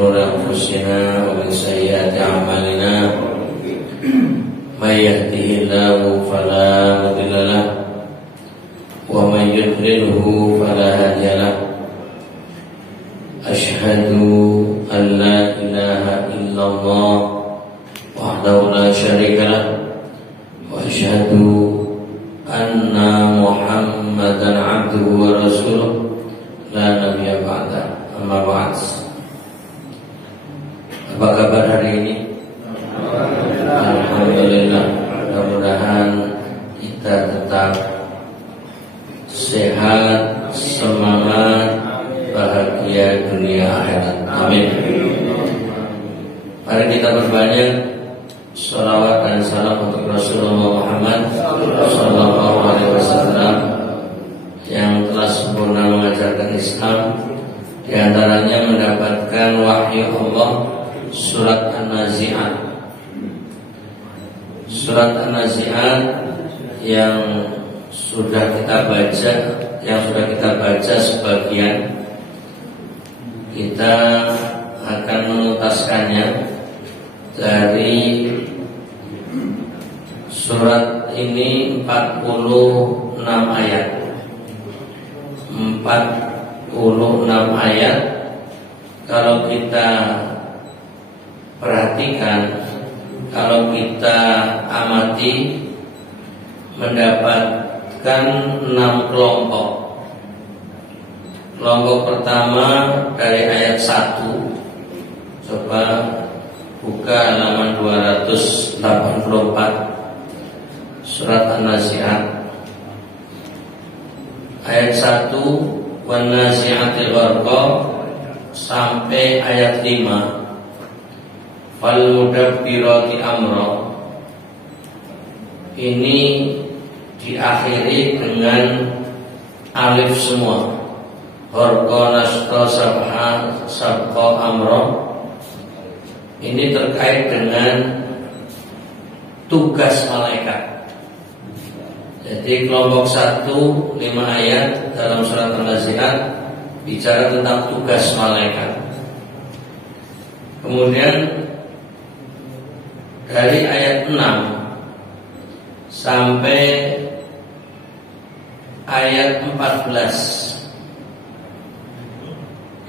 شرور أنفسنا ومن سيئات أعمالنا من يهده الله فلا مضل له ومن يضلله فلا هادي له أشهد أن لا إله إلا الله وحده لا شريك له وأشهد أن محمدا عبده ورسوله لا نبي بعده. Amma ba'd. Apa kabar hari ini? Alhamdulillah. Mudah-mudahan kita tetap sehat, semangat, bahagia dunia akhirat. Amin. Mari kita berbanyak sholawat dan salam untuk Rasulullah Muhammad Sallallahu Alaihi Wasallam yang telah sempurna mengajarkan Islam. Di antaranya mendapatkan wahyu Allah surat An-Nazi'at. Surat An-Nazi'at yang sudah kita baca sebagian. Kita akan menuntaskannya dari surat ini 46 ayat. 46 ayat. Kalau kita perhatikan, kalau kita amati, mendapatkan 6 kelompok. Kelompok pertama dari ayat 1. Coba buka halaman 284 surat An-Nazi'at. Ayat 1 Wan-Nazi'atil Gharqa sampai ayat 5. Fal mudabbirati amra. Ini diakhiri dengan alif semua. Gharqa nasqa sabqa amra. Ini terkait dengan tugas malaikat. Jadi kelompok 1 5 ayat dalam surat An-Nazi'at bicara tentang tugas malaikat. Kemudian dari ayat 6 sampai ayat 14,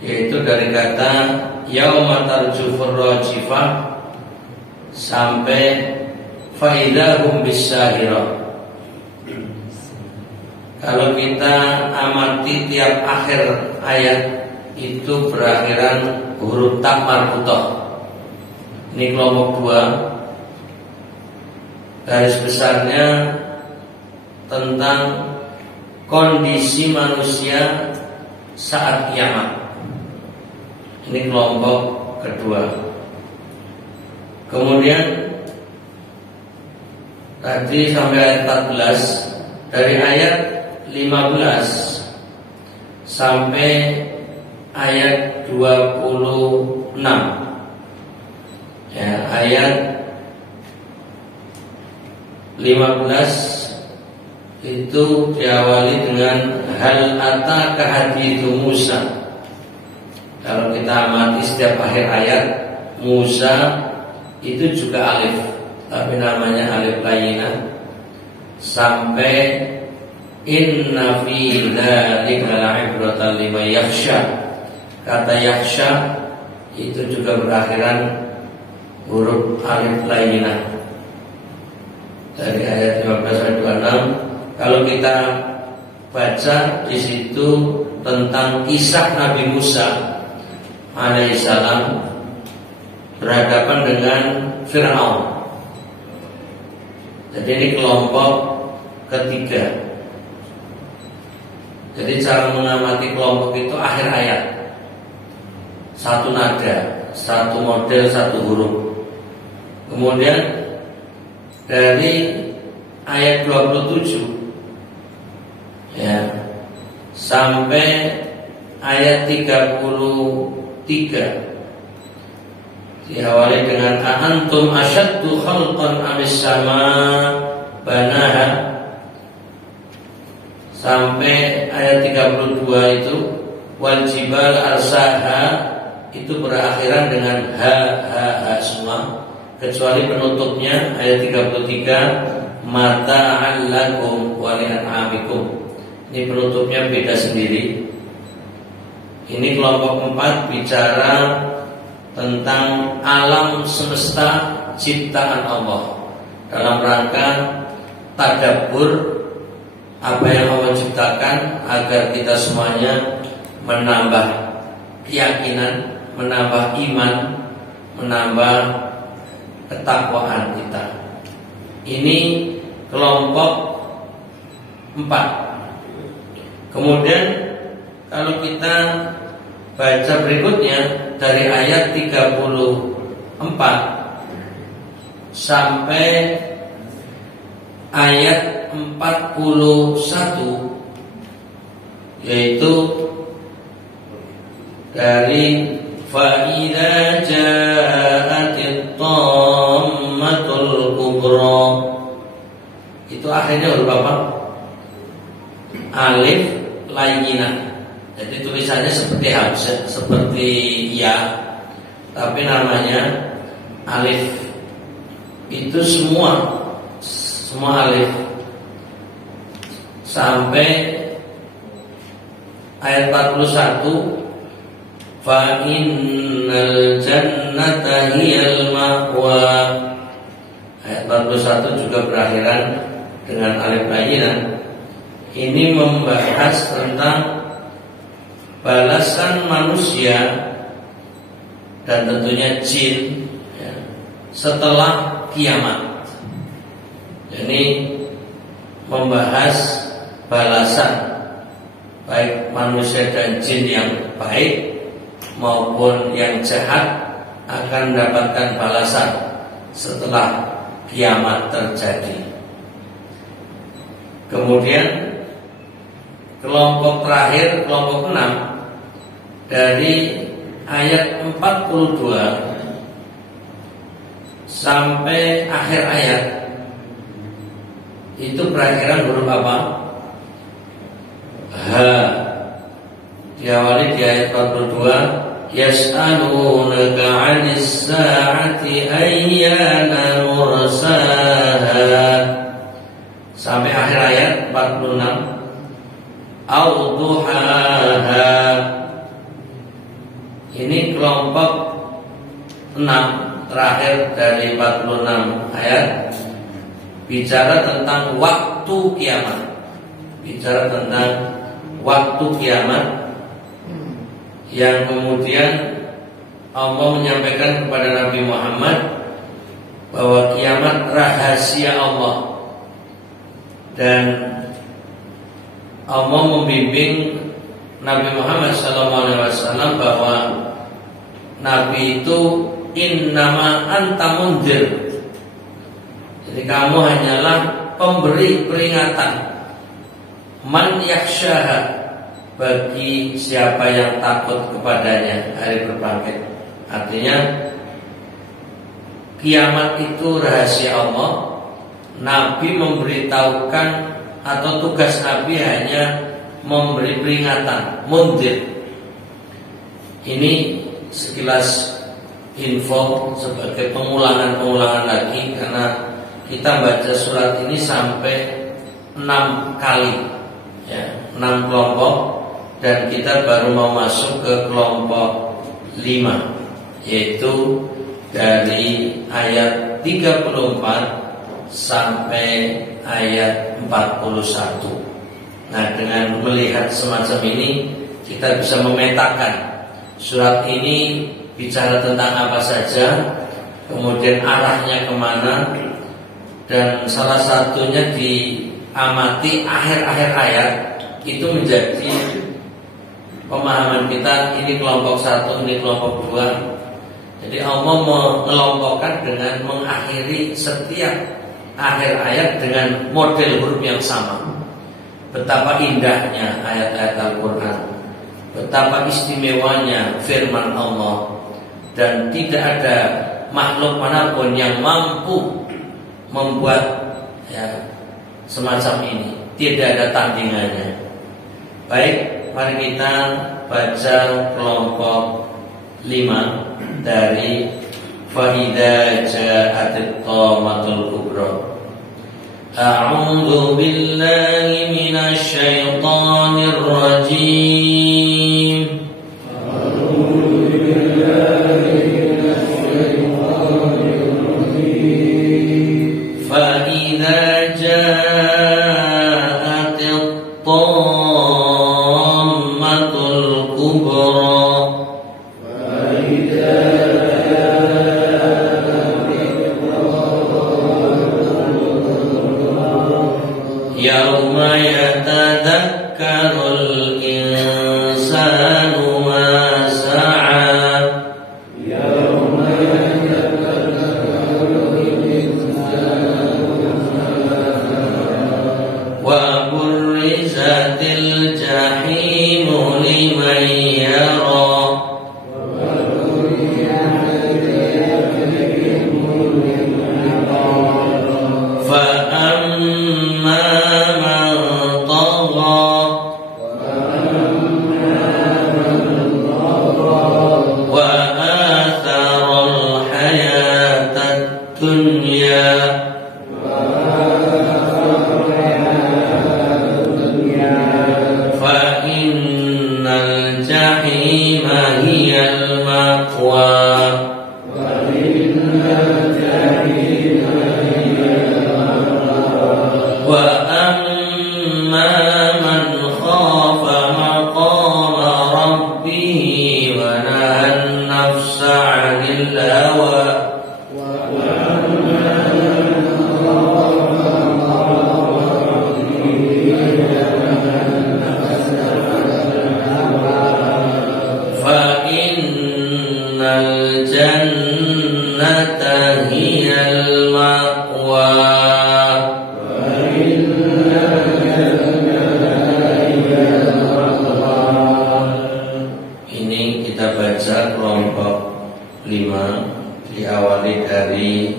yaitu dari kata yauma tarjufur rajifah sampai fa idahum bisahirah. Kalau kita amati tiap akhir ayat itu berakhiran huruf ta marbuthah. Ini kelompok 2. Garis besarnya tentang kondisi manusia saat kiamat. Ini kelompok kedua. Kemudian tadi sampai ayat 14, dari ayat 15 sampai ayat 26. Ya, ayat 15 itu diawali dengan hal ataka hadithu Musa. Kalau kita amati setiap akhir ayat Musa itu juga alif, tapi namanya alif layyinah, sampai inna fi dzalika la'ibratan liman yakhsha. Kata yakhsha itu juga berakhiran huruf alif layyinah. Dari ayat 15 sampai 26, kalau kita baca di situ tentang kisah Nabi Musa alaihissalam berhadapan dengan Fir'aun. Jadi ini kelompok ketiga. Jadi cara mengamati kelompok itu akhir ayat, satu nada, satu model, satu huruf. Kemudian dari ayat 27 ya sampai ayat 33 diawali dengan antum asyaddu khalqan amis sama banaha, sampai ayat 32 itu wal jibal arsaha itu berakhiran dengan ha semua, kecuali penutupnya ayat 33 mata'an lakum wa li'an'amikum. Ini penutupnya beda sendiri. Ini kelompok 4 bicara tentang alam semesta ciptaan Allah dalam rangka tadabbur apa yang Allah ciptakan agar kita semuanya menambah keyakinan, menambah iman, menambah ketakwaan kita. Ini kelompok 4. Kemudian kalau kita baca berikutnya dari ayat 34 sampai ayat 41, yaitu dari فَإِذَا جَاءَتِ الطَّامَّةُ الْكُبْرَى. Itu akhirnya huruf apa? Alif layyinah. Jadi tulisannya seperti hamzah, seperti ya, tapi namanya alif. Itu semua alif sampai ayat 41. Fa innal jannata hiyal ma'wa. Ayat 41 juga berakhiran dengan alif layyinah. Ini membahas tentang balasan manusia dan tentunya jin ya, setelah kiamat. Ini membahas balasan baik manusia dan jin yang baik maupun yang jahat akan mendapatkan balasan setelah kiamat terjadi. Kemudian kelompok terakhir, kelompok 6, dari ayat 42 sampai akhir ayat itu berakhiran huruf apa? Ha. Diawali di ayat 42, yas'alunaka 'anis sa'ati ayyana mursaha, sampai akhir ayat 46, au duhaha. Ini kelompok 6 terakhir dari 46 ayat bicara tentang waktu kiamat. Bicara tentang waktu kiamat yang kemudian Allah menyampaikan kepada Nabi Muhammad bahwa kiamat rahasia Allah, dan Allah membimbing Nabi Muhammad SAW bahwa Nabi itu innama anta mundzir. Jadi kamu hanyalah pemberi peringatan. Man yakhshaha, bagi siapa yang takut kepadanya hari berbangkit. Artinya kiamat itu rahasia Allah. Nabi memberitahukan, atau tugas Nabi hanya memberi peringatan, mundzir. Ini sekilas info sebagai pengulangan lagi, karena kita baca surat ini sampai 6 kali ya, 6 kelompok, dan kita baru mau masuk ke kelompok 5, yaitu dari ayat 34 sampai ayat 41. Nah, dengan melihat semacam ini kita bisa memetakan surat ini bicara tentang apa saja, kemudian arahnya kemana, dan salah satunya diamati akhir-akhir ayat itu menjadi pemahaman kita. Ini kelompok 1, ini kelompok 2. Jadi Allah mengelompokkan dengan mengakhiri setiap akhir ayat dengan model huruf yang sama. Betapa indahnya ayat-ayat Al-Quran, betapa istimewanya firman Allah, dan tidak ada makhluk manapun yang mampu membuat ya, semacam ini. Tidak ada tandingannya. Baik, mari kita baca kelompok 5 dari Fa'idza ja'atit thammatul kubra. A'udzu billahi minasy syaithanir rajim. Fa'idza ja'atit thammatul kubra. Yauma yatadakkarul insanu ma sa'a. Yauma yatadakkarul insanu ma sa'a. Wa burrizatil jahimu liman yara. Fa'innal jahima hiyal ma'wa. Wa amma man khafa maqama rabbih wa nahan nafsa 'anil hawa. Fa'innal jannata hiyal ma'wa. Ini kita baca kelompok 5, diawali dari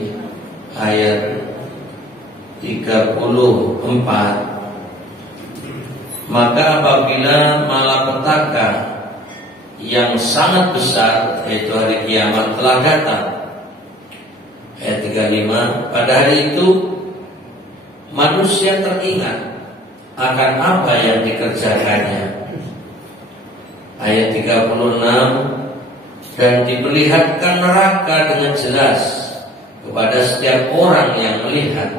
ayat 34. Maka apabila malapetaka yang sangat besar, yaitu hari kiamat, telah datang. Ayat 35. Pada hari itu manusia teringat akan apa yang dikerjakannya. Ayat 36. Dan diperlihatkan neraka dengan jelas kepada setiap orang yang melihat.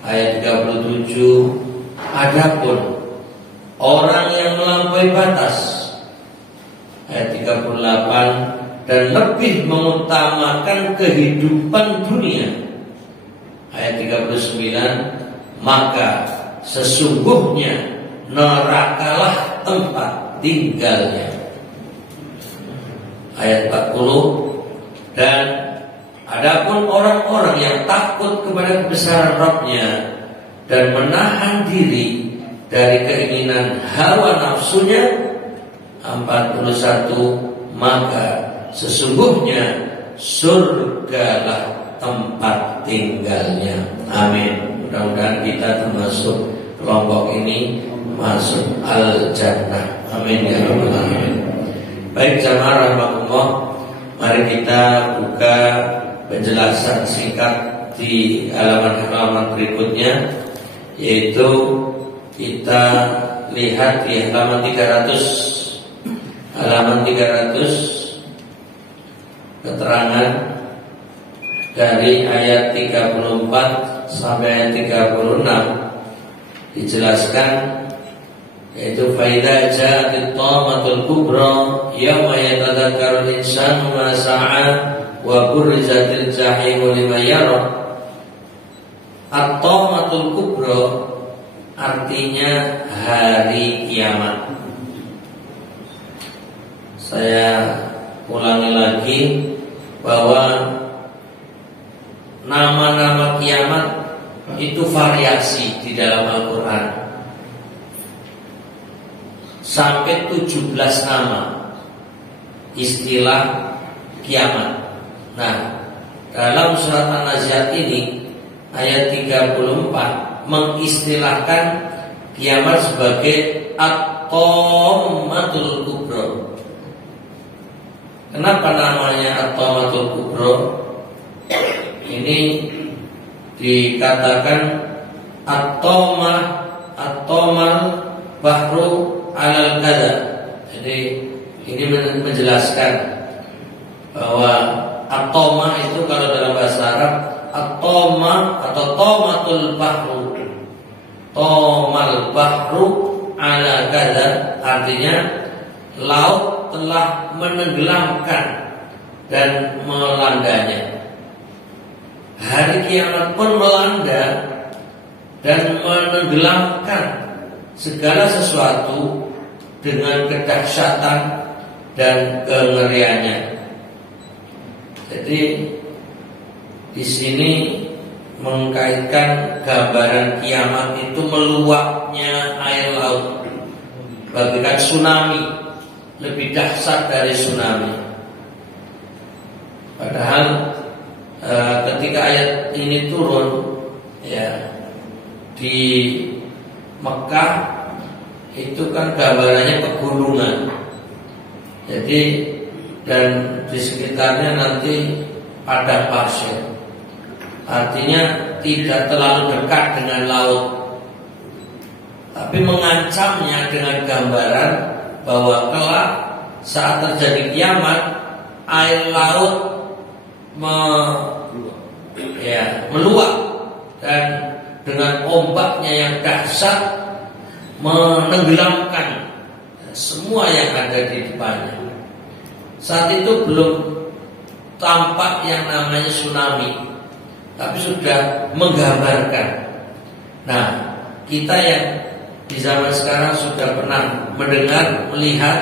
Ayat 37. Adapun orang yang melampaui batas. Ayat 38. Dan lebih mengutamakan kehidupan dunia. Ayat 39. Maka sesungguhnya nerakalah tempat tinggalnya. Ayat 40. Dan adapun orang-orang yang takut kepada kebesaran Rabb-Nya dan menahan diri dari keinginan hawa nafsunya. 41. Maka sesungguhnya surgalah tempat tinggalnya. Amin. Mudah-mudahan kita termasuk kelompok ini, masuk al-jannah. Amin ya rabbal alamin. Baik jamaah rahmatullah, mari kita buka penjelasan singkat di halaman-halaman berikutnya, yaitu kita lihat di halaman 300. Halaman 300, keterangan dari ayat 34 sampai ayat 36 dijelaskan, yaitu faida ja'atit thammatul kubra yauma yatadakkarul insanu ma sa'a wa burrizatil jahimu liman yara. At-thammatul kubra artinya hari kiamat. Saya ulangi lagi bahwa nama-nama kiamat itu variasi di dalam Al-Quran. Sampai 17 nama istilah kiamat. Nah, dalam surat An-Nazi'at ini ayat 34 mengistilahkan kiamat sebagai at-thammatul kubra. Kenapa namanya At-Tamatul Kubro? Ini dikatakan At-Tamal Bahru Alal Kada. Jadi ini menjelaskan bahwa At-Tama itu kalau dalam bahasa Arab At-Tama atau Tamatul Bahru, Tamal Bahru Ala Kada, artinya laut telah menenggelamkan dan melandanya. Hari kiamat pun melanda dan menenggelamkan segala sesuatu dengan kedahsyatan dan kengeriannya. Jadi di sini mengkaitkan gambaran kiamat itu meluapnya air laut, bagaikan tsunami, lebih dahsyat dari tsunami. Padahal ketika ayat ini turun, ya, di Mekah itu kan gambarannya pegunungan. Jadi dan di sekitarnya nanti ada pasir. Artinya tidak terlalu dekat dengan laut, tapi mengancamnya dengan gambaran bahwa kelak saat terjadi kiamat, air laut meluap dan dengan ombaknya yang dahsyat menenggelamkan semua yang ada di depannya. Saat itu belum tampak yang namanya tsunami, tapi sudah menggambarkan. Nah, kita yang di zaman sekarang sudah pernah mendengar, melihat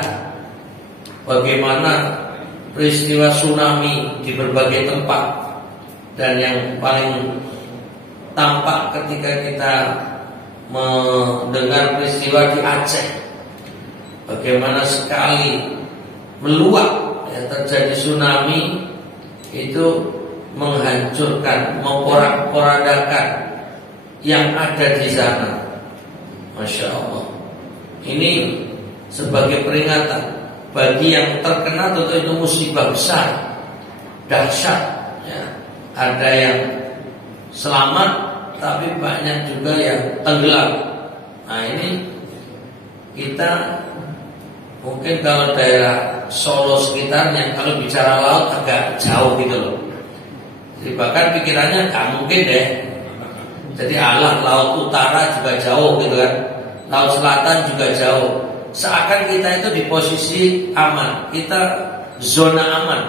bagaimana peristiwa tsunami di berbagai tempat. Dan yang paling tampak ketika kita mendengar peristiwa di Aceh, bagaimana sekali meluap, ya, terjadi tsunami itu menghancurkan, memporak-porandakan yang ada di sana. Masya Allah. Ini sebagai peringatan bagi yang terkena tentu itu musibah besar, dahsyat, ya. Ada yang selamat, tapi banyak juga yang tenggelam. Nah, ini kita mungkin kalau daerah Solo sekitarnya, kalau bicara laut agak jauh gitu loh. Jadi bahkan pikirannya gak mungkin deh. Jadi laut utara juga jauh gitu kan, laut selatan juga jauh. Seakan kita itu di posisi aman, kita zona aman.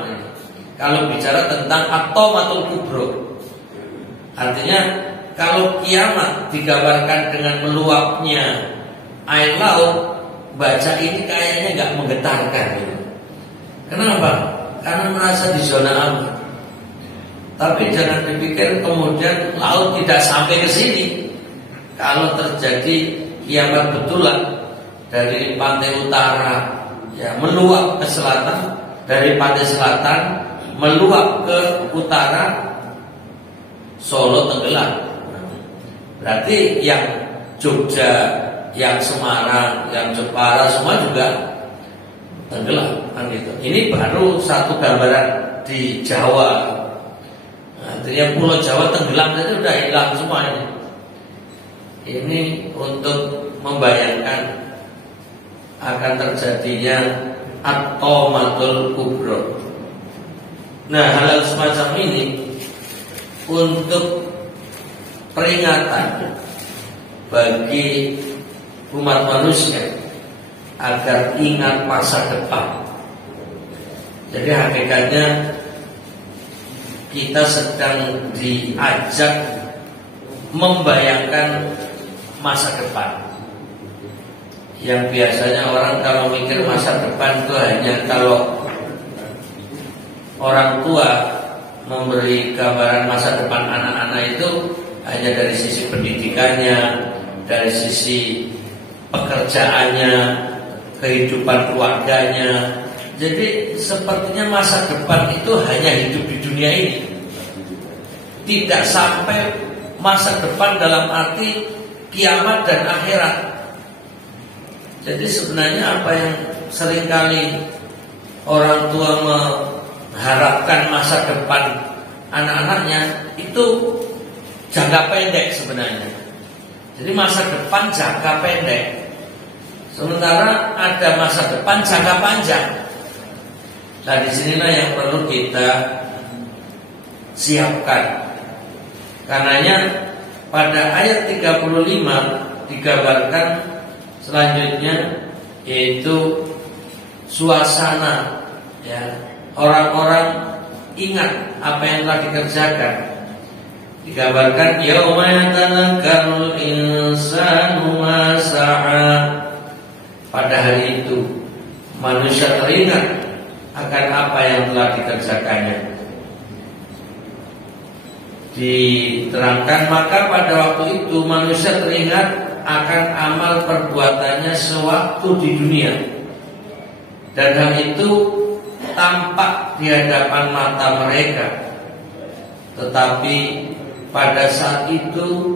Kalau bicara tentang At-Tamatul Kubro, artinya kalau kiamat digambarkan dengan meluapnya air laut, baca ini kayaknya nggak menggetarkan gitu. Kenapa? Karena merasa di zona aman. Tapi jangan dipikir kemudian laut tidak sampai ke sini. Kalau terjadi kiamat betulan dari pantai utara, ya, meluap ke selatan, dari pantai selatan meluap ke utara, Solo tenggelam. Berarti yang Jogja, yang Semarang, yang Jepara semua juga tenggelam kan gitu. Ini baru satu gambaran di Jawa. Artinya Pulau Jawa tenggelam itu udah hilang semua ini. Ini untuk membayangkan akan terjadinya At-Tamatul Kubro. Nah, hal semacam ini untuk peringatan bagi umat manusia agar ingat masa depan. Jadi hakikatnya kita sedang diajak membayangkan masa depan. Yang biasanya orang kalau mikir masa depan itu hanya kalau orang tua memberi gambaran masa depan anak-anak itu hanya dari sisi pendidikannya, dari sisi pekerjaannya, kehidupan keluarganya. Jadi sepertinya masa depan itu hanya hidup di dunia ini, tidak sampai masa depan dalam arti kiamat dan akhirat. Jadi sebenarnya apa yang seringkali orang tua mengharapkan masa depan anak-anaknya itu jangka pendek sebenarnya. Jadi masa depan jangka pendek, sementara ada masa depan jangka panjang. Nah, disinilah yang perlu kita siapkan. Karenanya pada ayat 35 digambarkan selanjutnya, yaitu suasana, ya, orang-orang ingat apa yang telah dikerjakan. Digambarkan yauma yatanakkarul insanu ma sa'a. Pada hari itu manusia teringat akan apa yang telah dikerjakannya. Diterangkan, maka pada waktu itu manusia teringat akan amal perbuatannya sewaktu di dunia, dan hal itu tampak di hadapan mata mereka. Tetapi pada saat itu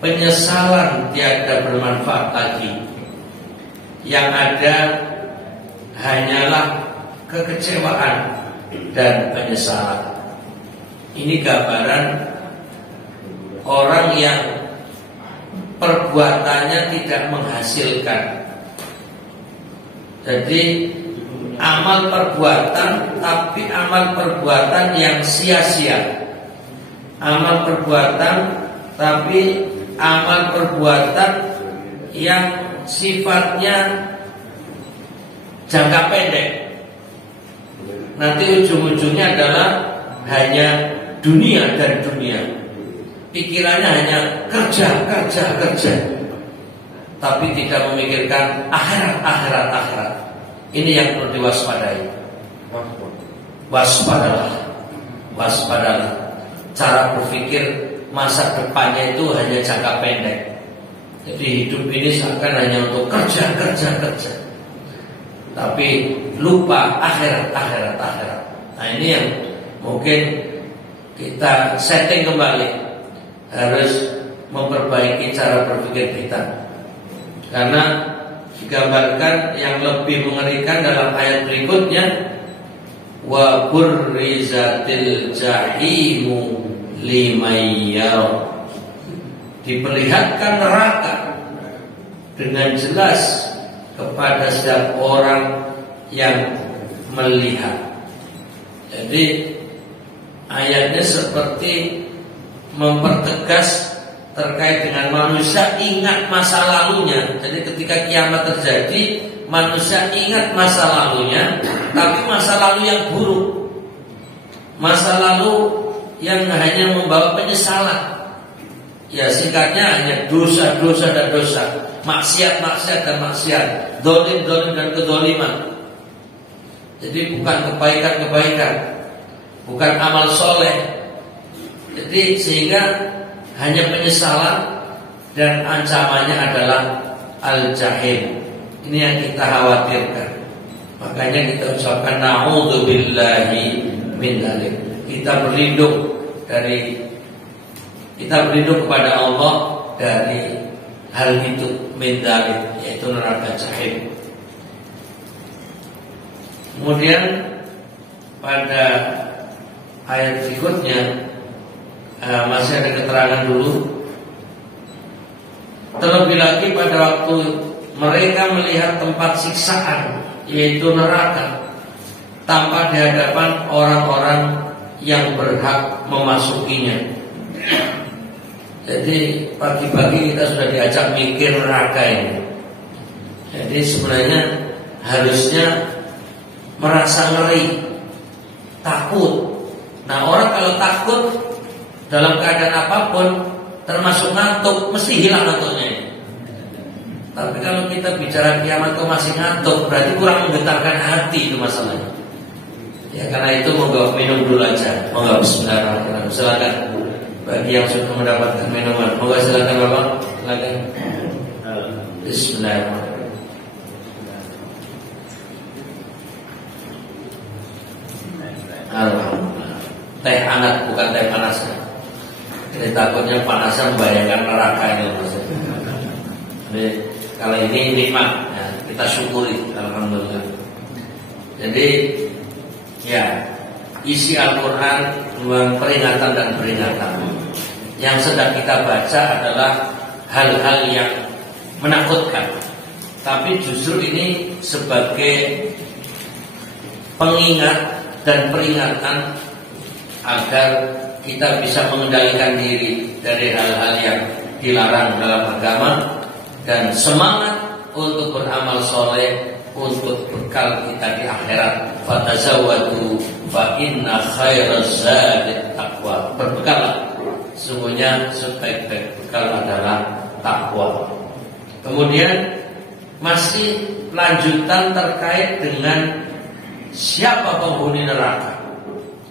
penyesalan tiada bermanfaat lagi. Yang ada hanyalah kekecewaan dan penyesalan. Ini gambaran orang yang perbuatannya tidak menghasilkan. Jadi amal perbuatan, tapi amal perbuatan yang sia-sia. Amal perbuatan, tapi amal perbuatan yang sifatnya jangka pendek. Nanti ujung-ujungnya adalah hanya dunia dan dunia. Pikirannya hanya kerja. Tapi tidak memikirkan akhirat. Ini yang perlu diwaspadai. Waspadalah. Cara berpikir masa depannya itu hanya jangka pendek. Jadi hidup ini seakan hanya untuk kerja. Tapi lupa akhirat. Nah, ini yang mungkin kita setting kembali, harus memperbaiki cara berpikir kita. Karena digambarkan yang lebih mengerikan dalam ayat berikutnya, wa burrizatil jahimu liman yara. Diperlihatkan neraka dengan jelas kepada setiap orang yang melihat. Jadi ayatnya seperti mempertegas terkait dengan manusia ingat masa lalunya. Jadi ketika kiamat terjadi, manusia ingat masa lalunya, tapi masa lalu yang buruk, masa lalu yang hanya membawa penyesalan. Ya, singkatnya hanya dosa dan dosa, maksiat dan maksiat, dolim dan kedoliman. Jadi bukan kebaikan, bukan amal soleh. Jadi sehingga hanya penyesalan, dan ancamannya adalah al-jahim. Ini yang kita khawatirkan. Makanya kita ucapkan na'udzubillahi min dzalik. Kita berlindung kepada Allah dari hal itu, min dzalik, yaitu neraka jahim. Kemudian pada ayat berikutnya masih ada keterangan dulu. Terlebih lagi pada waktu mereka melihat tempat siksaan, yaitu neraka, tampak di hadapan orang-orang yang berhak memasukinya. Jadi pagi-pagi kita sudah diajak mikir neraka ini. Jadi sebenarnya harusnya merasa ngeri, takut. Nah, orang kalau takut dalam keadaan apapun, termasuk ngantuk, mesti hilang ngantuknya. Tapi kalau kita bicara kiamat kok masih ngantuk, berarti kurang menggetarkan hati, itu masalahnya. Ya, karena itu monggo minum dulu aja. Monggo bismillahirrahmanirrahim. Silakan bagi yang sudah mendapatkan minuman. Monggo silakan Bapak. Silakan. Bismillahirrahmanirrahim. Alhamdulillah. Teh hangat, bukan teh panas. Jadi takutnya panasnya membayangkan neraka ini maksudnya. Jadi kalau ini nikmat, ya, kita syukuri, alhamdulillah. Jadi ya, isi Al-Quran memang peringatan dan peringatan. Yang sedang kita baca adalah hal-hal yang menakutkan, tapi justru ini sebagai pengingat dan peringatan agar kita bisa mengendalikan diri dari hal-hal yang dilarang dalam agama dan semangat untuk beramal soleh untuk bekal kita di akhirat. Fatazawwadu fa inna khairaz zadi taqwa. Berbekallah, sesungguhnya sebaik-baik bekal adalah takwa. Kemudian masih lanjutan terkait dengan siapa penghuni neraka.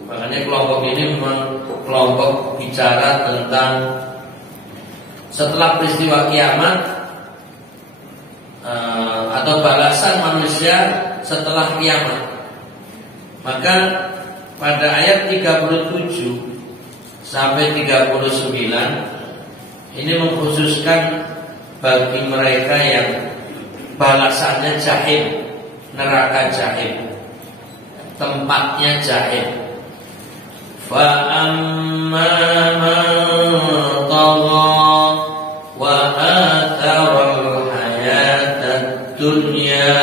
Makanya kelompok ini memang kelompok bicara tentang setelah peristiwa kiamat atau balasan manusia setelah kiamat. Maka pada ayat 37 sampai 39 ini mengkhususkan bagi mereka yang balasannya jahim, neraka jahim, tempatnya jahim. Fa amma man tagha wa athara al-hayata dunya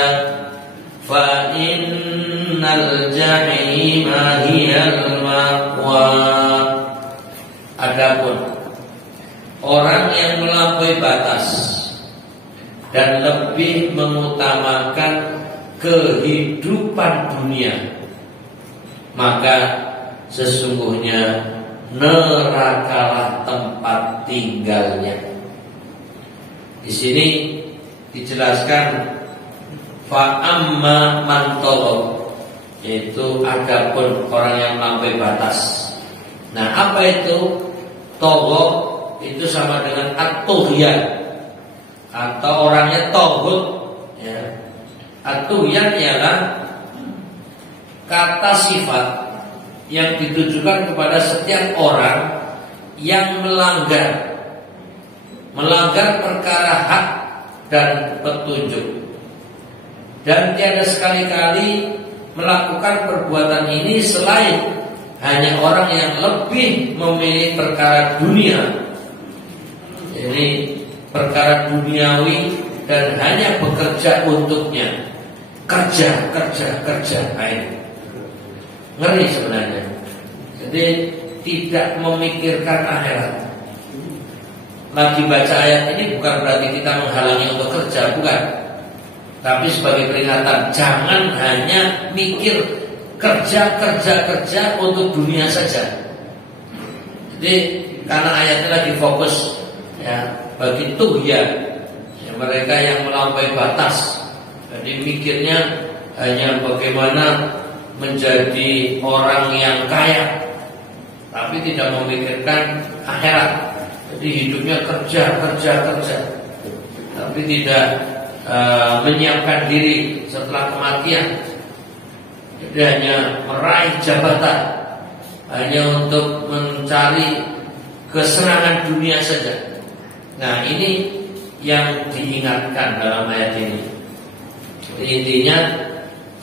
fa innal jahima hiyal ma'wa. Adapun orang yang melampaui batas dan lebih mengutamakan kehidupan dunia, maka sesungguhnya nerakalah tempat tinggalnya. Di sini dijelaskan fa amma man tagha, yaitu adapun orang yang melampaui batas. Nah, apa itu tagha? Itu sama dengan at-tughyan atau orangnya toghut ya. At-tughyan ialah kata sifat yang ditujukan kepada setiap orang yang melanggar perkara hak dan petunjuk, dan tiada sekali-kali melakukan perbuatan ini selain hanya orang yang lebih memilih perkara dunia. Jadi perkara duniawi dan hanya bekerja untuknya. Kerja. Ngeri sebenarnya. Jadi tidak memikirkan akhirat. Lagi baca ayat ini bukan berarti kita menghalangi untuk kerja, bukan. Tapi sebagai peringatan, jangan hanya mikir kerja untuk dunia saja. Jadi karena ayatnya lagi fokus ya bagi tughyan ya, mereka yang melampaui batas. Jadi mikirnya hanya bagaimana menjadi orang yang kaya, tapi tidak memikirkan akhirat. Jadi hidupnya kerja, tapi tidak menyiapkan diri setelah kematian. Jadi hanya meraih jabatan, hanya untuk mencari kesenangan dunia saja. Nah, ini yang diingatkan dalam ayat ini. Jadi intinya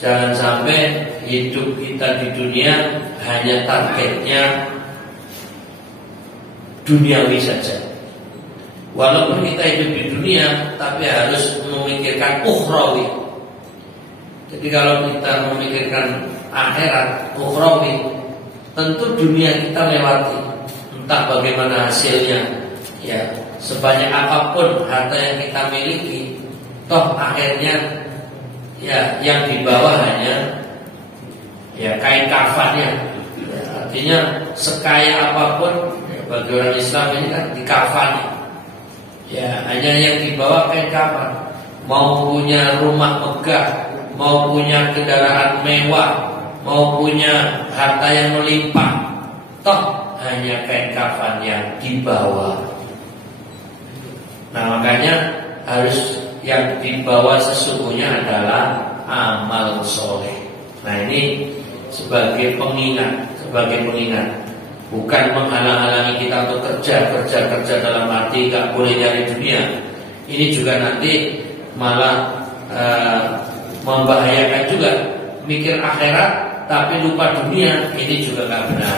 jangan sampai hidup kita di dunia hanya targetnya duniawi saja. Walaupun kita hidup di dunia, tapi harus memikirkan ukhrawi. Jadi kalau kita memikirkan akhirat, ukhrawi, tentu dunia kita lewati. Entah bagaimana hasilnya, ya sebanyak apapun harta yang kita miliki, toh akhirnya ya yang dibawa hanya ya kain kafannya. Ya, artinya sekaya apapun ya, bagi orang Islam ini kan dikafani. Ya hanya yang dibawa kain kafan. Mau punya rumah megah, mau punya kendaraan mewah, mau punya harta yang melimpah, toh hanya kain kafan yang dibawa. Nah makanya harus yang dibawa sesungguhnya adalah amal soleh. Nah ini sebagai pengingat, bukan menghalang-halangi kita untuk kerja dalam arti gak boleh dari dunia. Ini juga nanti malah membahayakan juga. mikir akhirat tapi lupa dunia, ini juga nggak benar.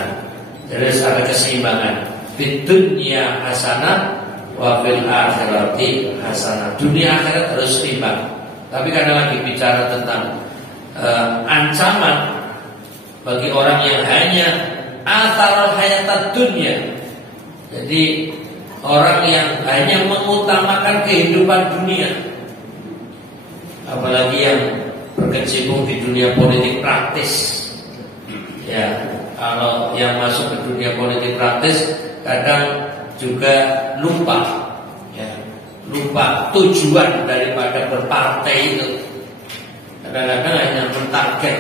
Jadi harus ada keseimbangan. Fid dunya hasanah wa fil akhirati hasanah. Dunia akhirat harus seimbang. Tapi karena lagi bicara tentang ancaman bagi orang yang hanya atharul hayatad dunya. Jadi orang yang hanya mengutamakan kehidupan dunia, apalagi yang berkecimpung di dunia politik praktis. Ya, kalau yang masuk ke dunia politik praktis kadang juga lupa, ya, lupa tujuan daripada berpartai itu. Kadang-kadang hanya mentarget,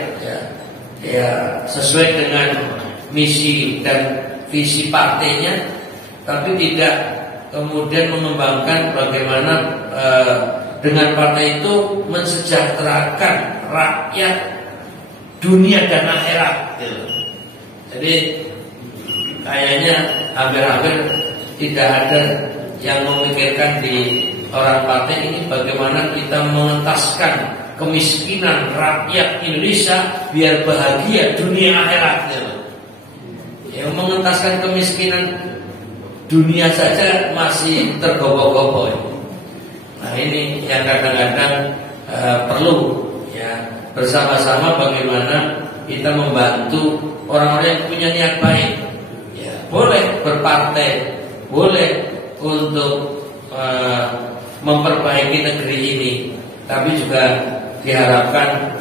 ya sesuai dengan misi dan visi partainya, tapi tidak kemudian mengembangkan bagaimana dengan partai itu mensejahterakan rakyat dunia dan akhirat. Jadi kayaknya hampir-hampir tidak ada yang memikirkan di orang partai ini bagaimana kita mengentaskan kemiskinan rakyat Indonesia biar bahagia dunia akhirat. Yang mengentaskan kemiskinan dunia saja masih tergopoh-gopoh. Nah ini yang kadang-kadang perlu, ya, bersama-sama bagaimana kita membantu orang-orang yang punya niat baik. Ya, boleh berpartai, boleh untuk memperbaiki negeri ini, tapi juga diharapkan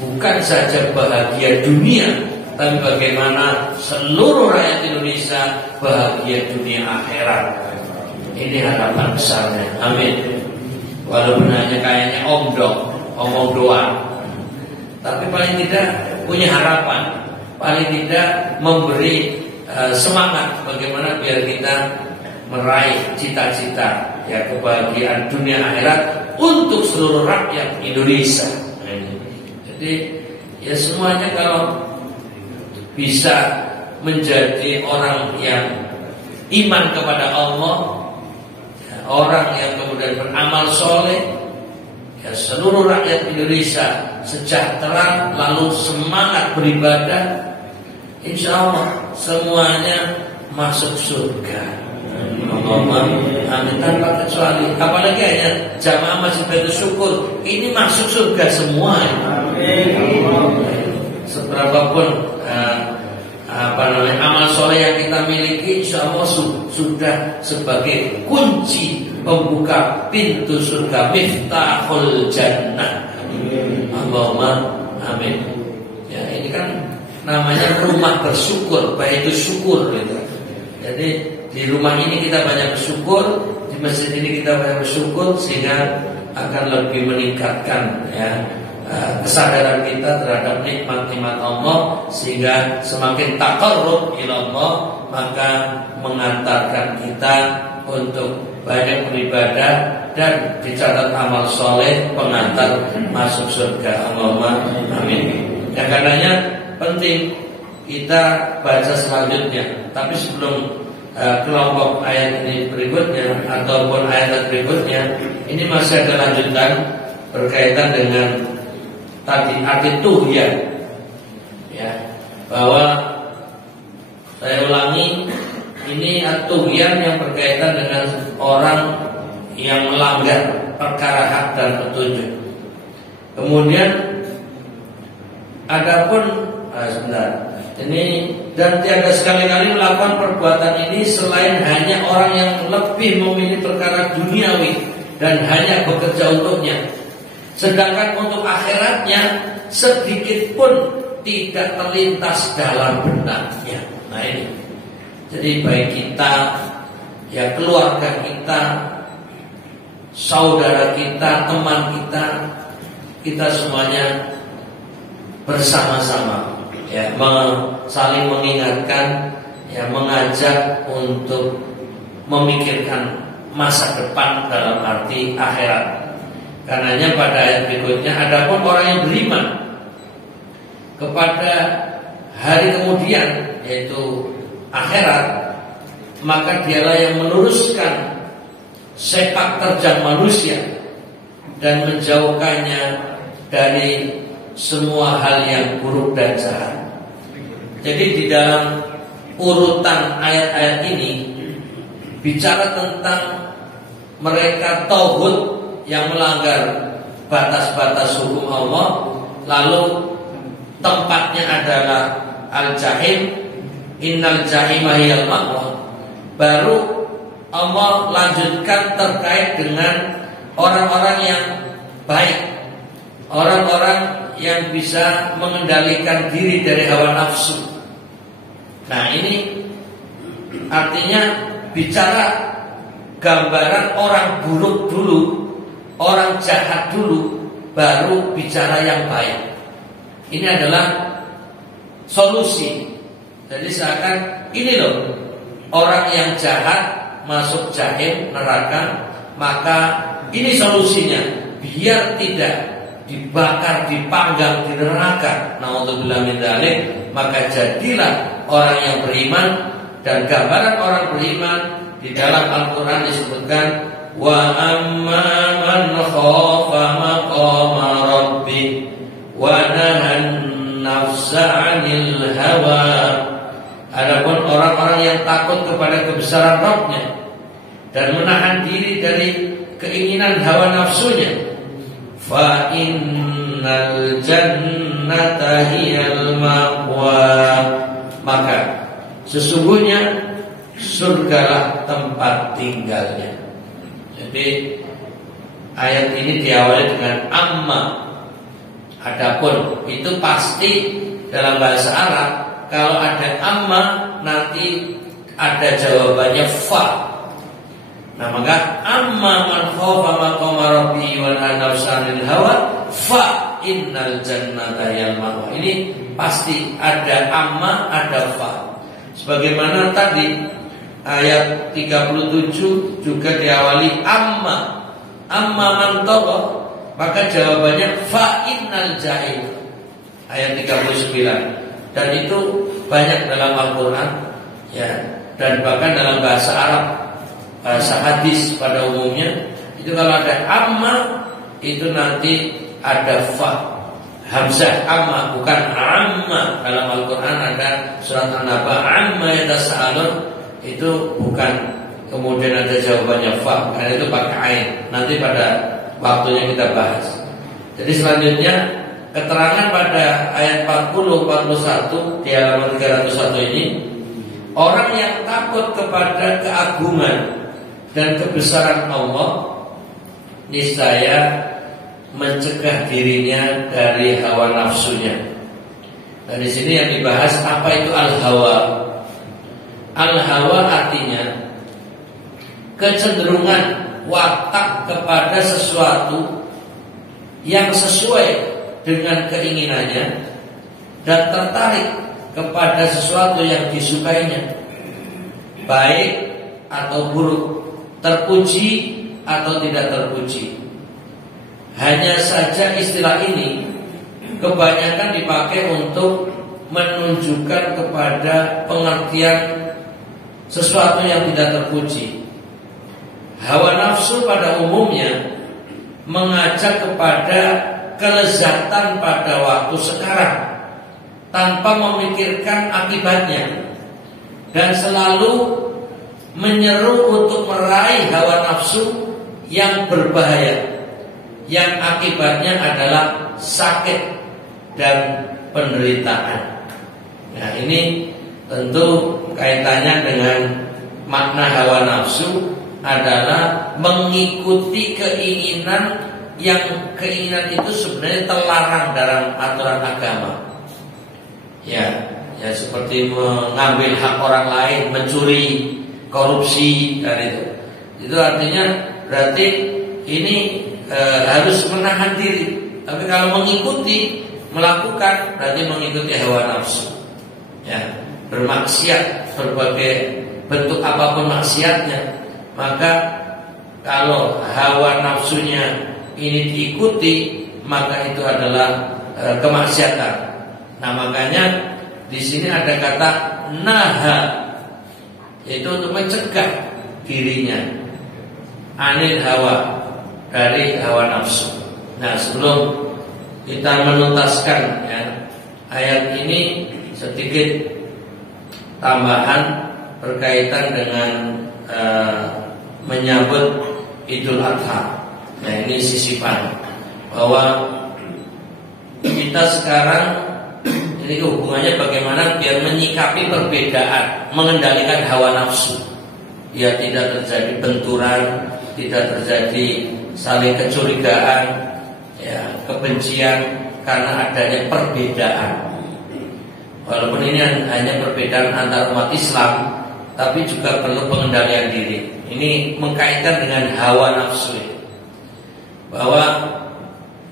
bukan saja bahagia dunia, tapi bagaimana seluruh rakyat Indonesia bahagia dunia akhirat. Ini harapan besarnya. Amin. Walaupun hanya kayaknya omong doang, tapi paling tidak punya harapan, paling tidak memberi semangat bagaimana biar kita meraih cita-cita, ya, kebahagiaan dunia akhirat untuk seluruh rakyat Indonesia. Jadi ya semuanya kalau bisa menjadi orang yang iman kepada Allah, ya, orang yang kemudian beramal soleh, ya, seluruh rakyat Indonesia sejahtera lalu semangat beribadah, insya Allah semuanya masuk surga. Amin, tanpa kecuali. Apalagi hanya jamaah masjid Baitul Syukur ini masuk surga semua. Seberapapun amal soleh yang kita miliki, insya Allah sudah sebagai kunci pembuka pintu surga, miftahul jannah. Allahumma amin. Ya, ini kan namanya rumah bersyukur, Baitul Syukur gitu. Jadi di rumah ini kita banyak bersyukur, di masjid ini kita banyak bersyukur, sehingga akan lebih meningkatkan, ya, kesadaran kita terhadap nikmat-nikmat Allah, sehingga semakin taqarrub ila Allah, maka mengantarkan kita untuk banyak beribadah dan dicatat amal soleh pengantar masuk surga. Allahumma amin. Yang karenanya penting kita baca selanjutnya, tapi sebelum kelompok ayat ini berikutnya ataupun ayat berikutnya, ini masih ada lanjutan berkaitan dengan tadi arti tughyan, ya, bahwa saya ulangi, ini tughyan yang berkaitan dengan orang yang melanggar perkara hak dan petunjuk. Kemudian adapun sebentar. Ini dan tiada sekali-kali melakukan perbuatan ini selain hanya orang yang lebih memilih perkara duniawi dan hanya bekerja untuknya. Sedangkan untuk akhiratnya sedikit pun tidak terlintas dalam benaknya. Nah ini. Jadi baik kita, ya, keluarga kita, saudara kita, teman kita, kita semuanya bersama-sama, ya, saling mengingatkan, ya, mengajak untuk memikirkan masa depan dalam arti akhirat. Karenanya pada ayat berikutnya, adapun orang yang beriman kepada hari kemudian, yaitu akhirat, maka dialah yang meluruskan sepak terjang manusia dan menjauhkannya dari semua hal yang buruk dan jahat. Jadi di dalam urutan ayat-ayat ini bicara tentang mereka tauhid yang melanggar batas-batas hukum Allah, lalu tempatnya adalah al-jahim, innal jahima hiyal ma'wa. Baru Allah lanjutkan terkait dengan orang-orang yang baik, orang-orang yang bisa mengendalikan diri dari hawa nafsu. Nah, ini artinya bicara gambaran orang buruk dulu, orang jahat dulu, baru bicara yang baik. Ini adalah solusi. Jadi seakan ini loh, orang yang jahat masuk jahim, neraka, maka ini solusinya biar tidak dibakar, dipanggang di neraka. Na'udzubillah min dzalik. Maka jadilah orang yang beriman. Dan gambaran orang beriman di dalam Al-Quran disebutkan, wa amma man khafa maqama rabbih wa nahan nafsa 'anil hawa. Adapun orang-orang yang takut kepada kebesaran Rabb-nya dan menahan diri dari keinginan hawa nafsunya, fa innal jannata hiyal ma'wa, maka sesungguhnya surgalah tempat tinggalnya. Jadi ayat ini diawali dengan amma. Adapun itu pasti dalam bahasa Arab kalau ada amma nanti ada jawabannya fa. Nah, maka amma man khafa maqama rabbi wa nahaa nafsa 'anil hawa fa innal jannata hiyal ma'wa. Ini pasti ada amma, ada fa. Sebagaimana tadi ayat 37 juga diawali amma man tagha, maka jawabannya fa innal jahim. Ayat 39. Dan itu banyak dalam Al-Quran, ya, dan bahkan dalam bahasa Arab, bahasa hadis pada umumnya itu kalau ada amma itu nanti ada fa, hamzah amma, bukan amma. Dalam Al-Quran ada surat An-Naba, amma yatasaalun, itu bukan kemudian ada jawabannya fa, karena itu pakai ain. Nanti pada waktunya kita bahas. Jadi selanjutnya keterangan pada ayat 40-41 di halaman 301 ini, orang yang takut kepada keagungan dan kebesaran Allah niscaya mencegah dirinya dari hawa nafsunya. Dan di sini yang dibahas apa itu al-hawa. Al-hawa artinya kecenderungan watak kepada sesuatu yang sesuai dengan keinginannya dan tertarik kepada sesuatu yang disukainya, baik atau buruk, terpuji atau tidak terpuji. Hanya saja istilah ini kebanyakan dipakai untuk menunjukkan kepada pengertian sesuatu yang tidak terpuji. Hawa nafsu pada umumnya mengajak kepada kelezatan pada waktu sekarang tanpa memikirkan akibatnya, dan selalu menyeru untuk meraih hawa nafsu yang berbahaya, yang akibatnya adalah sakit dan penderitaan. Nah, ini tentu kaitannya dengan makna hawa nafsu adalah mengikuti keinginan yang keinginan itu sebenarnya terlarang dalam aturan agama. Ya seperti mengambil hak orang lain, mencuri, korupsi, dan itu artinya berarti ini harus menahan diri. Tapi kalau mengikuti, melakukan, berarti mengikuti hawa nafsu. Ya, bermaksiat, berbagai bentuk apapun maksiatnya, maka kalau hawa nafsunya ini diikuti, maka itu adalah kemaksiatan. Nah, makanya di sini ada kata naha, yaitu untuk mencegah dirinya anil hawa, dari hawa nafsu. Nah, sebelum kita menuntaskan ya, ayat ini sedikit tambahan berkaitan dengan menyambut Idul Adha. Nah, ini sisipan bahwa kita sekarang ini hubungannya bagaimana biar menyikapi perbedaan, mengendalikan hawa nafsu, ya tidak terjadi benturan, tidak terjadi saling kecurigaan, ya kebencian karena adanya perbedaan. Walaupun ini hanya perbedaan antar umat Islam, tapi juga perlu pengendalian diri. Ini mengkaitkan dengan hawa nafsu, bahwa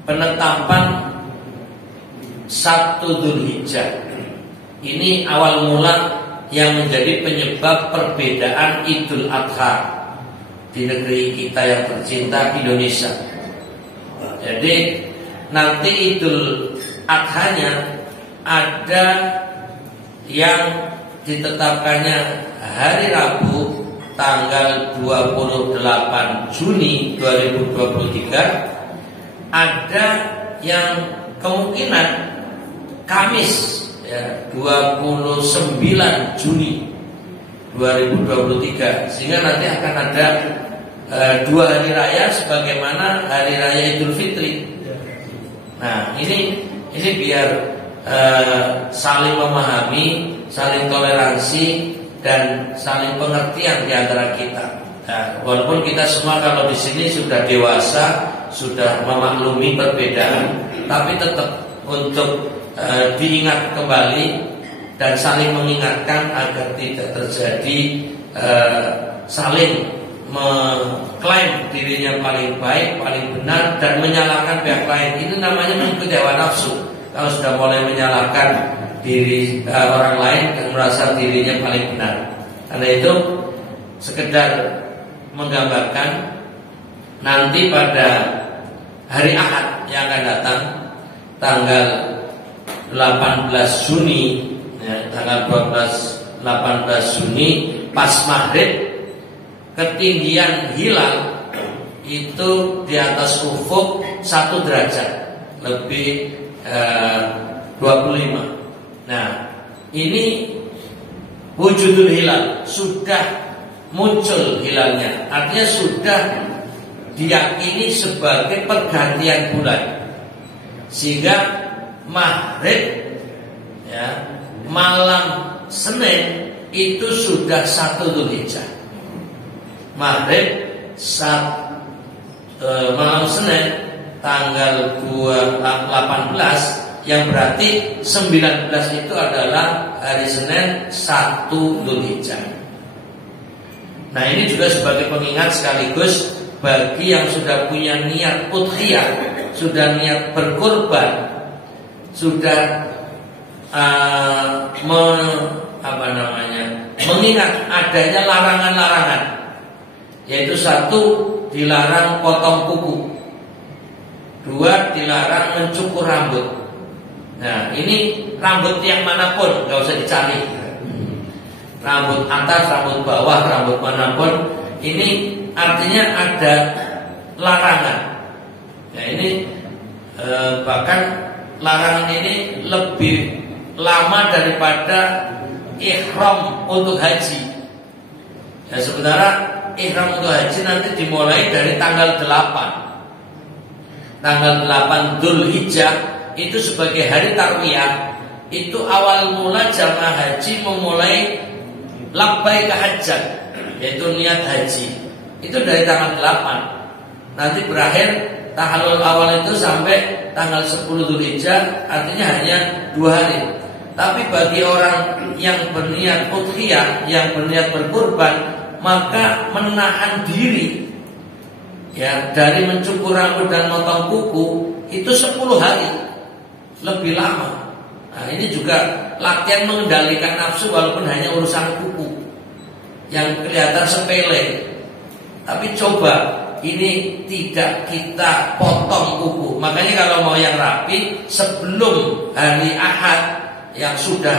penetapan 1 Dzulhijjah ini awal mula yang menjadi penyebab perbedaan Idul Adha di negeri kita yang tercinta Indonesia. Jadi nanti Idul Adhanya ada yang ditetapkannya hari Rabu tanggal 28 Juni 2023, ada yang kemungkinan Kamis ya, 29 Juni 2023, sehingga nanti akan ada 2 hari raya sebagaimana hari raya Idul Fitri. Nah, ini biar saling memahami, saling toleransi dan saling pengertian di antara kita. Nah, walaupun kita semua kalau di sini sudah dewasa, sudah memaklumi perbedaan, tapi tetap untuk diingat kembali dan saling mengingatkan agar tidak terjadi saling mengklaim dirinya paling baik, paling benar dan menyalahkan pihak lain. Itu namanya mengikuti hawa nafsu. Kalau sudah mulai menyalahkan diri orang lain dan merasa dirinya paling benar. Karena itu sekedar menggambarkan nanti pada hari Ahad yang akan datang tanggal 18 Juni ya, tanggal 18 Juni pas maghrib, ketinggian hilal itu di atas ufuk 1 derajat lebih 25. Nah, ini wujudul hilal, sudah muncul hilalnya, artinya sudah diyakini sebagai pergantian bulan, sehingga maghrib ya, malam Senin itu sudah 1 Dzulhijjah. Maghrib malam Senin tanggal 18, yang berarti 19 itu adalah hari Senin 1 Dzulhijjah. Nah, ini juga sebagai pengingat sekaligus bagi yang sudah punya niat udhiyah, sudah niat berkorban, sudah mengingat adanya larangan-larangan, yaitu 1, dilarang potong kuku, 2, dilarang mencukur rambut. Nah, ini rambut yang manapun, gak usah dicari. Rambut atas, rambut bawah, rambut manapun, ini artinya ada larangan. Nah, ini bahkan larangan ini lebih lama daripada ihram untuk haji. Ya, sebenarnya ihram untuk haji nanti dimulai dari tanggal 8. Tanggal 8 Dzulhijjah itu sebagai hari tarwiyah. Itu awal mula jamaah haji memulai labbaik hajjan, yaitu niat haji. Itu dari tanggal 8. Nanti berakhir tahallul awal itu sampai tanggal 10 Dzulhijjah, artinya hanya 2 hari. Tapi bagi orang yang berniat udhiyah, yang berniat berkurban, maka menahan diri ya dari mencukur rambut dan motong kuku itu 10 hari, lebih lama. Nah, ini juga latihan mengendalikan nafsu walaupun hanya urusan kuku yang kelihatan sepele. Tapi coba ini tidak kita potong kuku. Makanya kalau mau yang rapi, sebelum hari Ahad yang sudah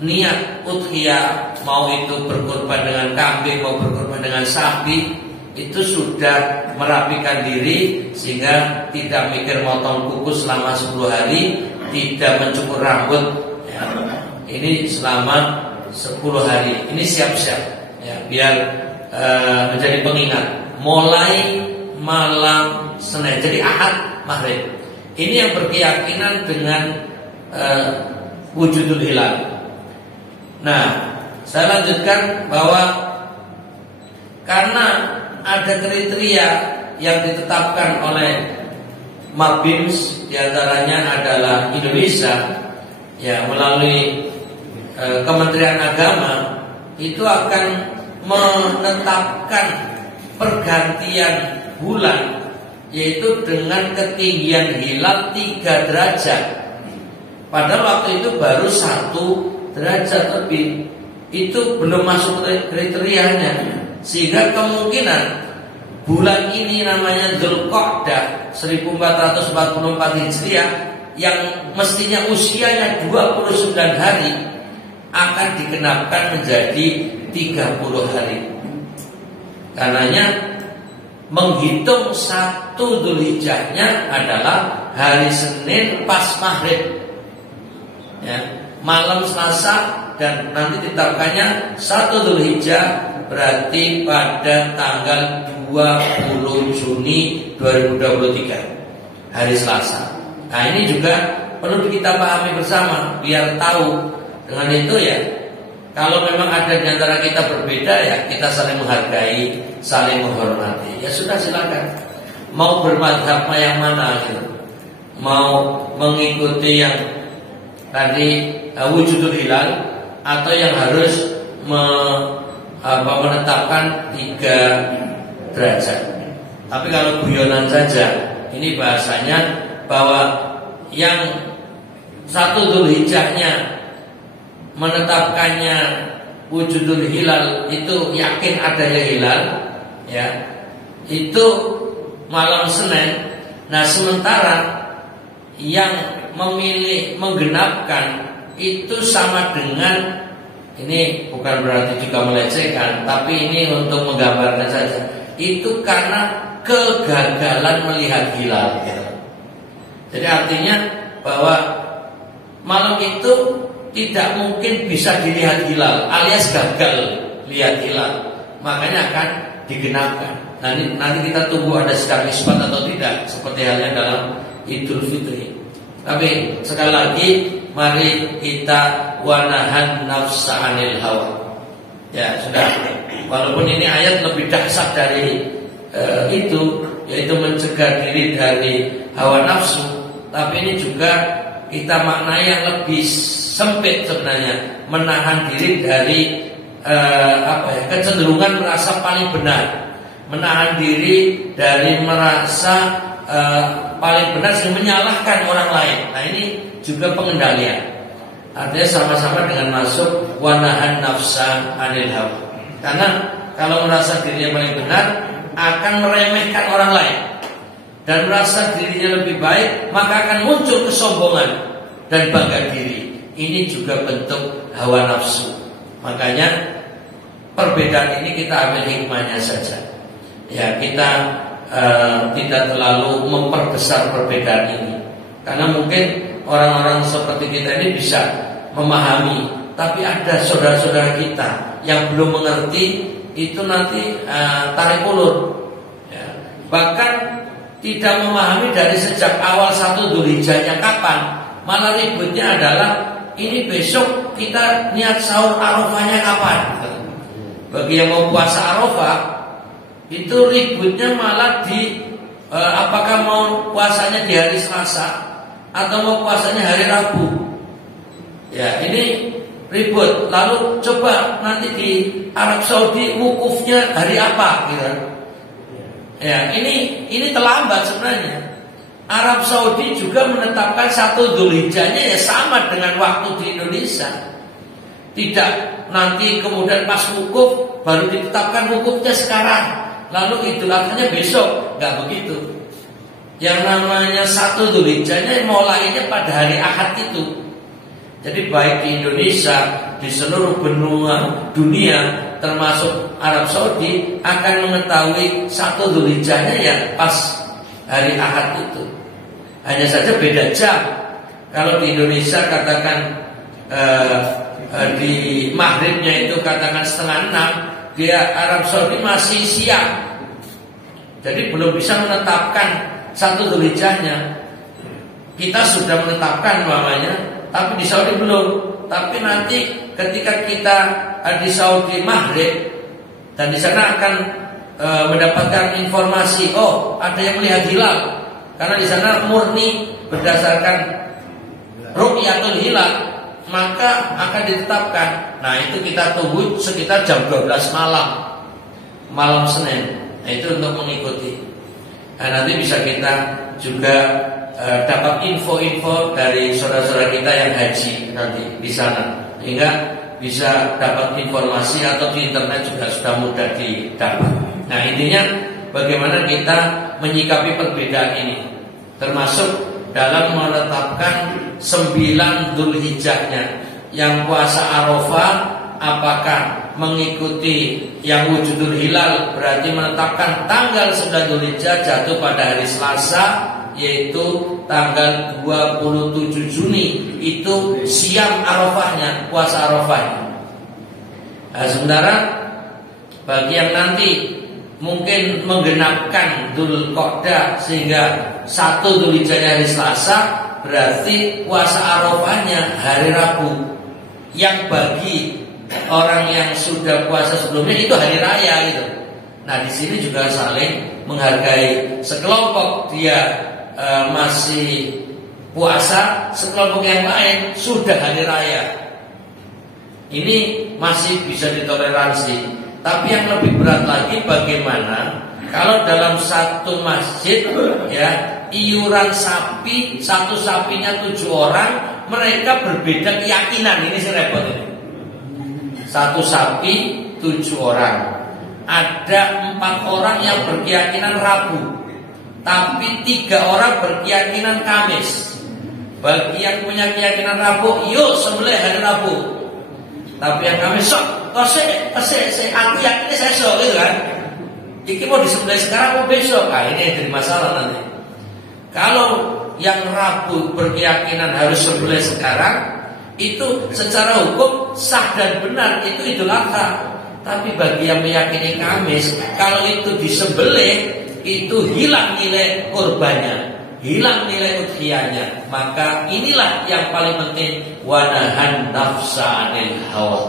niat udhiyah, mau itu berkorban dengan kambing, mau berkorban dengan sapi, itu sudah merapikan diri sehingga tidak mikir motong kuku selama 10 hari, tidak mencukur rambut ya. Ini selama 10 hari. Ini siap-siap ya, biar menjadi pengingat. Mulai malam Senin, jadi Ahad maghrib. Ini yang berkeyakinan dengan wujudul hilal. Nah, saya lanjutkan bahwa karena ada kriteria yang ditetapkan oleh Mabims, diantaranya adalah Indonesia ya, melalui Kementerian Agama itu akan menetapkan pergantian bulan, yaitu dengan ketinggian hilal 3 derajat. Padahal waktu itu baru 1 derajat lebih. Itu belum masuk kriterianya, sehingga kemungkinan bulan ini namanya Dzulqa'dah 1444 Hijriah yang mestinya usianya 29 hari akan digenapkan menjadi 30 hari. Karenanya menghitung 1 Dzulhijjahnya adalah hari Senin pas maghrib ya, malam Selasa, dan nanti ditetapkannya 1 Dzulhijjah berarti pada tanggal 20 Juni 2023 hari Selasa. Nah, ini juga perlu kita pahami bersama biar tahu. Dengan itu ya, kalau memang ada di antara kita berbeda ya, kita saling menghargai, saling menghormati. Ya sudah, silakan. Mau bermadhab yang mana gitu. Mau mengikuti yang tadi wujudul hilal, atau yang harus menetapkan 3 derajat. Tapi kalau guyonan saja, ini bahasanya bahwa yang 1 Dzulhijjahnya menetapkannya wujudul hilal itu yakin adanya hilal ya, itu malam Senin. Nah, sementara yang memilih menggenapkan itu sama dengan, ini bukan berarti juga melecehkan, tapi ini untuk menggambarkan saja, itu karena kegagalan melihat hilal gitu. Jadi artinya bahwa malam itu tidak mungkin bisa dilihat hilal, alias gagal lihat hilal, makanya akan digenapkan. Nanti kita tunggu ada sidang isbat atau tidak, seperti halnya dalam Idul Fitri. Tapi sekali lagi, mari kita wanahan nafsa anil hawa. Ya sudah, walaupun ini ayat lebih dahsyat dari itu, yaitu mencegah diri dari hawa nafsu, tapi ini juga kita maknai yang lebih sempit sebenarnya, menahan diri dari kecenderungan merasa paling benar, menahan diri dari merasa paling benar sehingga menyalahkan orang lain. Nah, ini juga pengendalian. Artinya sama-sama dengan masuk wanahan nafsa anil hawa. Karena kalau merasa dirinya paling benar akan meremehkan orang lain, dan merasa dirinya lebih baik maka akan muncul kesombongan dan bangga diri. Ini juga bentuk hawa nafsu. Makanya perbedaan ini kita ambil hikmahnya saja. Ya, kita tidak terlalu memperbesar perbedaan ini, karena mungkin orang-orang seperti kita ini bisa memahami, tapi ada saudara-saudara kita yang belum mengerti, itu nanti tarik ulur ya. Bahkan tidak memahami dari sejak awal 1 Dzulhijjahnya kapan, malah ributnya adalah ini besok kita niat sahur Arafahnya kapan. Bagi yang mau puasa Arafah, itu ributnya malah di apakah mau puasanya di hari Selasa atau mau puasanya hari Rabu. Ya, ini ribut. Lalu coba nanti di Arab Saudi wukufnya hari apa gitu. Ya, ini terlambat sebenarnya. Arab Saudi juga menetapkan 1 Dzulhijjahnya ya sama dengan waktu di Indonesia. Tidak nanti kemudian pas wukuf baru ditetapkan wukufnya sekarang, lalu Idul Adhanya besok, nggak begitu. Yang namanya 1 Dzulhijjahnya mulainya pada hari Ahad itu. Jadi baik di Indonesia, di seluruh benua dunia termasuk Arab Saudi akan mengetahui 1 Dzulhijjahnya ya pas hari Ahad itu. Hanya saja beda jam. Kalau di Indonesia katakan di maghribnya itu katakan 5:30, dia Arab Saudi masih siang. Jadi belum bisa menetapkan 1 Dzulhijjahnya. Kita sudah menetapkan namanya, tapi di Saudi belum. Tapi nanti ketika kita di Saudi maghrib dan di sana akan mendapatkan informasi, oh ada yang melihat hilal, karena di sana murni berdasarkan ru'yatul hilal, maka akan ditetapkan. Nah itu kita tunggu sekitar jam 12 malam Senin. Nah itu untuk mengikuti. Nah nanti bisa kita juga dapat info-info dari saudara-saudara kita yang haji nanti di sana, sehingga bisa dapat informasi atau di internet juga sudah mudah didapat. Nah intinya bagaimana kita menyikapi perbedaan ini, termasuk dalam menetapkan 9 Dzulhijjahnya. Yang puasa Arafah apakah mengikuti yang wujudul hilal, berarti menetapkan tanggal 9 Dzulhijjah jatuh pada hari Selasa, yaitu tanggal 27 Juni. Itu siam Arafahnya, puasa Arafahnya. Nah, sementara bagi yang nanti mungkin menggenapkan Dzulqa'dah sehingga 1 Dzulhijjahnya hari Selasa, berarti puasa Arafahnya hari Rabu. Yang bagi orang yang sudah puasa sebelumnya itu hari raya gitu. Nah di sini juga saling menghargai. Sekelompok dia masih puasa, sekelompok yang lain sudah hari raya. Ini masih bisa ditoleransi. Tapi yang lebih berat lagi bagaimana kalau dalam satu masjid ya iuran sapi, satu sapinya 7 orang, mereka berbeda keyakinan. Ini sih repot ini. Satu sapi 7 orang. Ada 4 orang yang berkeyakinan Rabu, tapi 3 orang berkeyakinan Kamis. Bagi yang punya keyakinan Rabu, yuk sembelih hari Rabu. Tapi yang Kamis sok, aku yakin saya sok gitu kan. Iki mau disembelih sekarang mau besok. Nah ini jadi masalah nanti. Kalau yang Rabu berkeyakinan harus sembelih sekarang, itu secara hukum sah dan benar, itu Idul Adha. Tapi bagi yang meyakini Kamis, kalau itu disembelih, itu hilang nilai kurbannya, hilang nilai udhiyahnya. Maka inilah yang paling penting, wanahan nafsa anil hawa.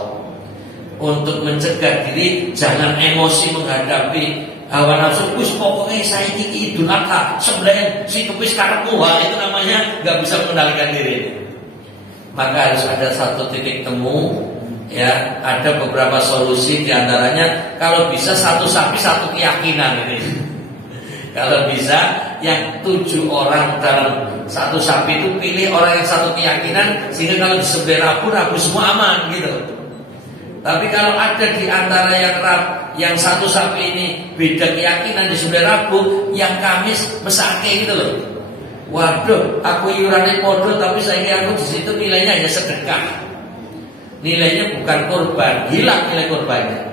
Untuk mencegah diri jangan emosi menghadapi hawa nafsu. Wis pokoknya saya ini Idul Adha sembelih si kepis karepmu, itu namanya nggak bisa mengendalikan diri. Maka harus ada satu titik temu. Ya, ada beberapa solusi, diantaranya kalau bisa 1 sapi 1 keyakinan ini. Kalau bisa yang 7 orang dalam 1 sapi itu pilih orang yang 1 keyakinan, sehingga kalau disembelih Rabu semua aman gitu. Tapi kalau ada di antara yang 1 sapi ini beda keyakinan disembelih Rabu, yang Kamis mesake gitu loh. Waduh, aku iurannya podo tapi saya aku di situ nilainya hanya sedekah. Nilainya bukan kurban, hilang nilai kurbannya.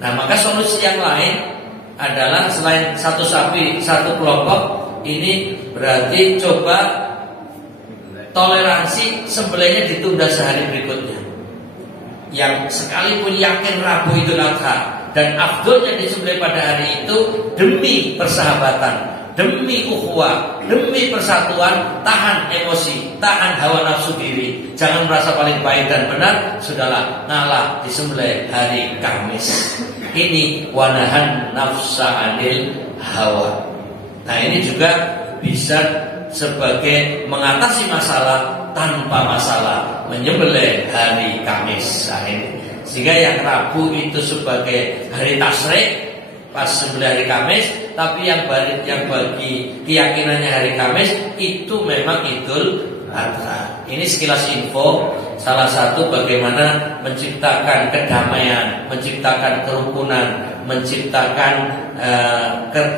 Nah maka solusi yang lain adalah selain 1 sapi 1 kelompok, ini berarti coba toleransi sembelihnya ditunda sehari berikutnya. Yang sekalipun yakin Rabu Idul Adha dan afdolnya disembelih pada hari itu demi persahabatan, demi ukhuwah, demi persatuan, tahan emosi, tahan hawa nafsu diri. Jangan merasa paling baik dan benar, sudahlah ngalah disembelih hari Kamis. Ini wanahan nafsa anil hawa. Nah ini juga bisa sebagai mengatasi masalah tanpa masalah, menyembelih hari Kamis. Nah, ini. Sehingga yang Rabu itu sebagai hari tasyrik, pas sembelih hari Kamis, tapi yang bagi keyakinannya hari Kamis itu memang Idul Adha. Ini sekilas info, salah satu bagaimana menciptakan kedamaian, menciptakan kerukunan, menciptakan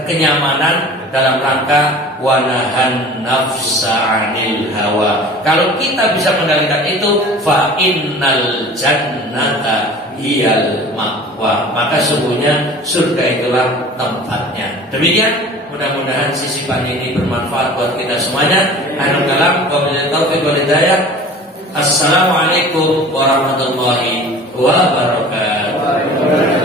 kenyamanan dalam rangka wanahan nafsa anil hawa. Kalau kita bisa mengendalikan itu, fa innal jannata hiyal ma'wa. Maka sungguhnya surga itulah tempatnya. Demikian, mudah-mudahan sisipan ini bermanfaat buat kita semuanya. Akhirul kalam, wabillahi taufiq wal hidayah. Assalamualaikum warahmatullahi wabarakatuh.